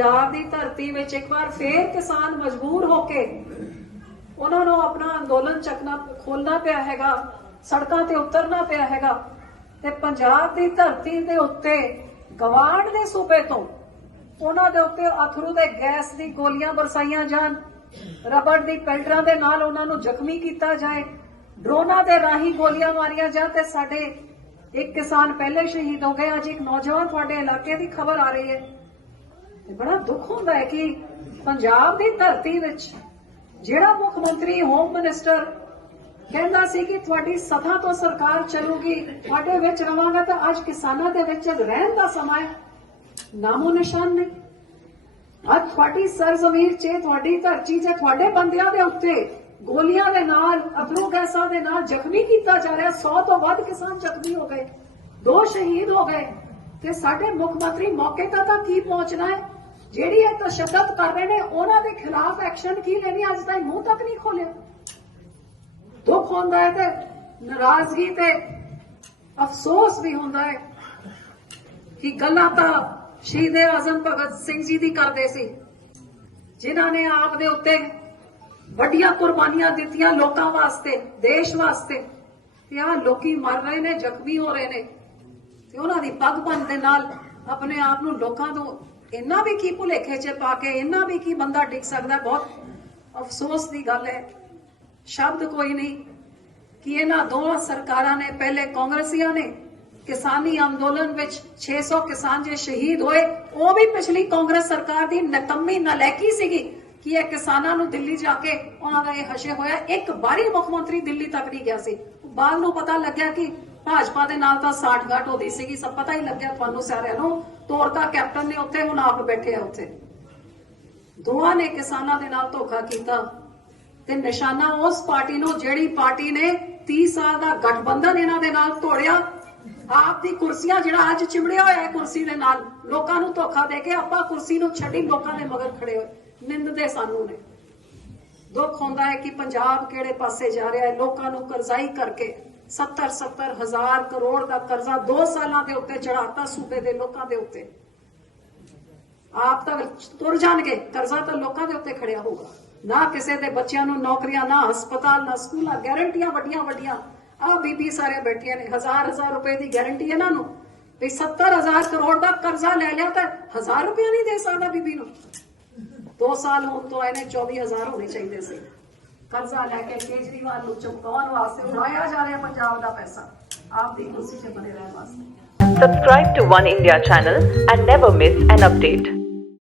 ਪੰਜਾਬ ਦੀ ਧਰਤੀ ਵਿੱਚ ਇੱਕ ਵਾਰ ਫੇਰ ਕਿਸਾਨ ਮਜਬੂਰ ਹੋ ਕੇ ਉਹਨਾਂ ਨੂੰ ਆਪਣਾ ਅੰਦੋਲਨ ਚੱਕਣਾ ਖੋਲਣਾ ਪਿਆ ਹੈਗਾ, ਸੜਕਾਂ ਤੇ ਉਤਰਨਾ ਪਿਆ ਹੈਗਾ ਤੇ ਪੰਜਾਬ ਦੀ ਧਰਤੀ ਦੇ ਉੱਤੇ ਗਵਾਂਢ ਦੇ ਸੂਬੇ ਤੋਂ ਉਹਨਾਂ ਦੇ ਉੱਤੇ ਅਥਰੂ ਦੇ ਗੈਸ ਦੀ ਗੋਲੀਆਂ ਬਰਸਾਈਆਂ ਜਾਣ, ਰਬੜ ਦੀ ਪੈਲਟਰਾਂ ਦੇ ਨਾਲ ਉਹਨਾਂ ਨੂੰ ਜ਼ਖਮੀ ਕੀਤਾ ਜਾਏ, ਡਰੋਨਾਂ ਦੇ ਰਾਹੀਂ ਗੋਲੀਆਂ ਮਾਰੀਆਂ ਜਾਣ ਤੇ ਸਾਡੇ ਇੱਕ ਕਿਸਾਨ ਪਹਿਲੇ ਸ਼ਹੀਦ ਹੋ ਗਏ, ਅੱਜ ਇੱਕ ਨੌਜਵਾਨ ਤੁਹਾਡੇ ਇਲਾਕੇ ਦੀ ਖਬਰ ਆ ਰਹੀ ਹੈ। ਤੇ ਬੜਾ ਦੁੱਖ ਹੁੰਦਾ ਹੈ ਕਿ ਪੰਜਾਬ ਦੀ ਧਰਤੀ ਵਿੱਚ ਜਿਹੜਾ ਮੁੱਖ ਮੰਤਰੀ ਹੋਮ ਮਿਨਿਸਟਰ ਕਹਿੰਦਾ ਸੀ ਕਿ ਤੁਹਾਡੀ ਸਭਾ ਤੋਂ ਸਰਕਾਰ ਚੱਲੂਗੀ, ਤੁਹਾਡੇ ਵਿੱਚ ਰਵਾਂਗਾ ਤਾਂ ਅੱਜ ਕਿਸਾਨਾਂ ਦੇ ਵਿੱਚ ਰਹਿਣ ਦਾ ਸਮਾਂ ਹੈ। ਨਾਮੋ ਨਿਸ਼ਾਨ ਨਹੀਂ ਅੱਜ ਤੁਹਾਡੀ ਸਰਜ਼ਮੀਰ 'ਚ, ਤੁਹਾਡੀ ਧਰਤੀ 'ਚ, ਤੁਹਾਡੇ ਬੰਦਿਆਂ ਦੇ ਉੱਤੇ ਗੋਲੀਆਂ ਦੇ ਨਾਲ, ਅਥਰੂ ਗੈਸਾਂ ਦੇ ਨਾਲ ਜ਼ਖਮੀ ਕੀਤਾ ਜਾ ਰਿਹਾ। 100 ਤੋਂ ਵੱਧ ਕਿਸਾਨ ਜ਼ਖਮੀ ਹੋ ਗਏ, ਦੋ ਸ਼ਹੀਦ ਹੋ ਗਏ। ਤੇ ਸਾਡੇ ਮੁੱਖ ਮੰਤਰੀ ਮੌਕੇ ਤੱਕ ਤਾਂ ਕੀ ਪਹੁੰਚਣਾ ਹੈ? ਜਿਹੜੀ ਇਹ ਤਸ਼ੱਦਦ ਕਰ ਰਹੇ ਨੇ, ਉਹਨਾਂ ਦੇ ਖਿਲਾਫ ਐਕਸ਼ਨ ਕੀ ਲੈਣੀ ਅੱਜ ਤਾਈਂ ਮੂੰਹ ਤੱਕ ਨਹੀਂ ਖੋਲਿਆ। ਦੁੱਖ ਹੁੰਦਾ ਹੈ ਤੇ ਨਾਰਾਜ਼ਗੀ ਤੇ ਅਫਸੋਸ ਵੀ ਹੁੰਦਾ ਹੈ ਕਿ ਗੱਲਾਂ ਤਾਂ ਸ਼ਹੀਦ ਆਜ਼ਮ ਭਗਤ ਸਿੰਘ ਜੀ ਦੀ ਕਰਦੇ ਸੀ, ਜਿਨ੍ਹਾਂ ਨੇ ਆਪ ਦੇ ਉੱਤੇ ਵੱਡੀਆਂ ਕੁਰਬਾਨੀਆਂ ਦਿੱਤੀਆਂ ਲੋਕਾਂ ਵਾਸਤੇ, ਦੇਸ਼ ਵਾਸਤੇ। ਤੇ ਆਹ ਲੋਕੀ ਮਰ ਰਹੇ ਨੇ, ਜ਼ਖਮੀ ਹੋ ਰਹੇ ਨੇ। ਤੇ ਉਹਨਾਂ ਦੀ ਪੱਗ ਬੰਨ ਦੇ ਨਾਲ ਆਪਣੇ ਆਪ ਨੂੰ ਲੋਕਾਂ ਤੋਂ ਇੰਨਾ ਵੀ ਕੀ ਭੁਲੇਖੇ 'ਚ ਪਾ ਕੇ, ਇੰਨਾ ਵੀ ਕੀ ਬੰਦਾ ਡਿੱਗ ਸਕਦਾ, ਬਹੁਤ ਅਫਸੋਸ ਦੀ ਗੱਲ ਹੈ। ਸ਼ਬਦ ਕੋਈ ਨਹੀਂ ਕਿ ਇਹਨਾਂ ਦੋਵਾਂ ਸਰਕਾਰਾਂ ਨੇ, ਪਹਿਲੇ ਕਾਂਗਰਸੀਆਂ ਨੇ ਕਿਸਾਨੀ ਅੰਦੋਲਨ ਵਿੱਚ 600 ਕਿਸਾਨ ਜੇ ਸ਼ਹੀਦ ਹੋਏ, ਉਹ ਵੀ ਪਿਛਲੀ ਕਾਂਗਰਸ ਸਰਕਾਰ ਦੀ ਨਕਮੀ ਨਲੈਕੀ ਸੀਗੀ ਕਿ ਇਹ ਕਿਸਾਨਾਂ ਨੂੰ ਦਿੱਲੀ ਜਾ ਕੇ ਉਹਨਾਂ ਦਾ ਇਹ ਹਸ਼ੇ ਹੋਇਆ। ਇੱਕ ਵਾਰੀ ਮੁੱਖ ਮੰਤਰੀ ਦਿੱਲੀ ਤੱਕ ਨਹੀਂ ਗਿਆ ਸੀ। ਬਾਅਦ ਨੂੰ ਪਤਾ ਲੱਗਿਆ ਕਿ ਭਾਜਪਾ ਦੇ ਨਾਲ ਤਾਂ ਸਾਠਗਾਟ ਹੋਦੀ ਸੀਗੀ, ਸਭ ਪਤਾ ਹੀ ਲੱਗਿਆ ਤੁਹਾਨੂੰ ਸਾਰਿਆਂ ਨੂੰ। ਤੋਰਤਾ ਕੈਪਟਨ ਨੇ ਉੱਥੇ, ਹੁਣ ਆਪ ਬੈਠੇ ਆ ਉੱਥੇ। ਦੋਵਾਂ ਨੇ ਕਿਸਾਨਾਂ ਦੇ ਨਾਲ ਧੋਖਾ ਕੀਤਾ ਤੇ ਨਿਸ਼ਾਨਾ ਉਸ ਪਾਰਟੀ ਨੂੰ, ਜਿਹੜੀ ਪਾਰਟੀ ਨੇ 30 ਸਾਲ ਦਾ ਗਠਬੰਧਨ ਇਹਨਾਂ ਦੇ ਨਾਲ ਤੋੜਿਆ, ਆਪ ਦੀ ਕੁਰਸੀਆਂ ਜਿਹੜਾ ਅੱਜ ਚਿਮੜਿਆ ਹੋਇਆ ਹੈ ਕੁਰਸੀ ਦੇ ਨਾਲ, ਲੋਕਾਂ ਨੂੰ ਧੋਖਾ ਦੇ ਕੇ ਆਪਾਂ ਕੁਰਸੀ ਨੂੰ ਛੱਡੀ, ਲੋਕਾਂ ਦੇ ਮਗਰ ਖੜੇ ਹੋਏ। ਨਿੰਦਦੇ ਸਾਨੂੰ ਨੇ। ਦੁੱਖ ਹੁੰਦਾ ਹੈ ਕਿ ਪੰਜਾਬ ਕਿਹੜੇ ਪਾਸੇ ਜਾ ਰਿਹਾ ਹੈ, ਲੋਕਾਂ ਨੂੰ ਕਰਜ਼ਾਈ ਕਰਕੇ 70 70 ਹਜ਼ਾਰ ਕਰੋੜ ਦਾ ਕਰਜ਼ਾ 2 ਸਾਲਾਂ ਦੇ ਉੱਤੇ ਚੜਾਤਾ ਸੂਬੇ ਦੇ ਲੋਕਾਂ ਦੇ ਉੱਤੇ। ਆਪ ਤਾਂ ਤੁਰ ਜਾਣਗੇ, ਕਰਜ਼ਾ ਤਾਂ ਲੋਕਾਂ ਦੇ ਉੱਤੇ ਖੜਿਆ ਹੋਊਗਾ। ਨਾ ਕਿਸੇ ਦੇ ਬੱਚਿਆਂ ਨੂੰ ਨੌਕਰੀਆਂ, ਨਾ ਹਸਪਤਾਲ, ਨਾ ਸਕੂਲਾਂ, ਗਾਰੰਟੀਆਂ ਵੱਡੀਆਂ ਵੱਡੀਆਂ। ਆ ਬੀਬੀ ਸਾਰੇ ਬੈਠੀਆਂ ਨੇ, ਹਜ਼ਾਰ ਹਜ਼ਾਰ ਰੁਪਏ ਦੀ ਗਾਰੰਟੀ ਇਹਨਾਂ ਨੂੰ। ਵੀ 70000 ਕਰੋੜ ਦਾ ਕਰਜ਼ਾ ਲੈ ਲਿਆ ਤਾਂ ਹਜ਼ਾਰ ਰੁਪਏ ਨਹੀਂ ਦੇ ਸਕਦਾ ਬੀਬੀ ਨੂੰ। 2 ਸਾਲ ਹੋਣ ਤੋਂ ਆਏ ਨੇ 24000 ਹੋਣੇ ਚਾਹੀਦੇ ਸੀ। ਕਰਜ਼ਾ ਲੈ ਕੇ ਕੇਜਰੀਵਾਲ ਨੂੰ ਚੁਕਾਉਣ ਵਾਸਤੇ ਉਡਾਇਆ ਜਾ ਰਿਹਾ ਪੰਜਾਬ ਦਾ ਪੈਸਾ ਆਪ ਦੀ ਕੁਰਸੀ ਬਣੇ ਰਹਿਣ ਵਾਸਤੇ Subscribe to One India channel and never miss an update.